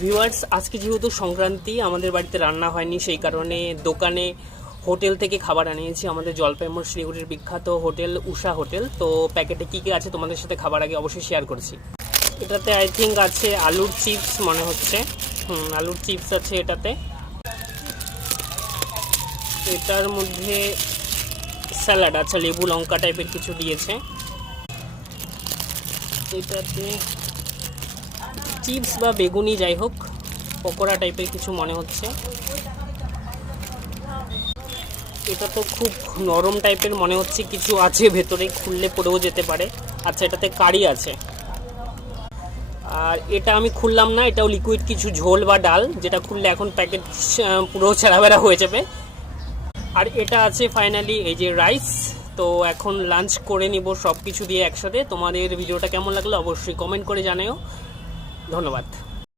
Viewers, আজকে যেহেতু সংক্রান্তি, আমাদের বাড়িতে রান্না হয়নি, সেই কারণে দোকানে হোটেল থেকে খাবার আনিয়েছি। আমাদের জলপাইগুড়ি শিলিগুড়ির বিখ্যাত হোটেল উষা হোটেল। তো প্যাকেটে কী কী আছে তোমাদের সাথে খাবার আগে অবশ্যই শেয়ার করছি। এটাতে আই থিঙ্ক আছে আলুর চিপস মনে হচ্ছে। আলুর চিপস আছে এটাতে। এটার মধ্যে স্যালাড আছে, লেবু লঙ্কা টাইপের কিছু দিয়েছে। এটাতে চিপস বা বেগুনি যাই হোক, পকোড়া টাইপের কিছু মনে হচ্ছে। এটা তো খুব নরম টাইপের মনে হচ্ছে, কিছু আছে ভেতরে, খুললে পড়েও যেতে পারে। আচ্ছা, এটাতে কারি আছে। আর এটা আমি খুললাম না, এটাও লিকুইড কিছু ঝোল বা ডাল, যেটা খুললে এখন প্যাকেট পুরো ছেঁড়াবেড়া হয়ে যাবে। আর এটা আছে ফাইনালি এই যে রাইস। তো এখন লাঞ্চ করে নিব সব কিছু দিয়ে একসাথে। তোমাদের ভিডিওটা কেমন লাগলো অবশ্যই কমেন্ট করে জানাও। ধন্যবাদ।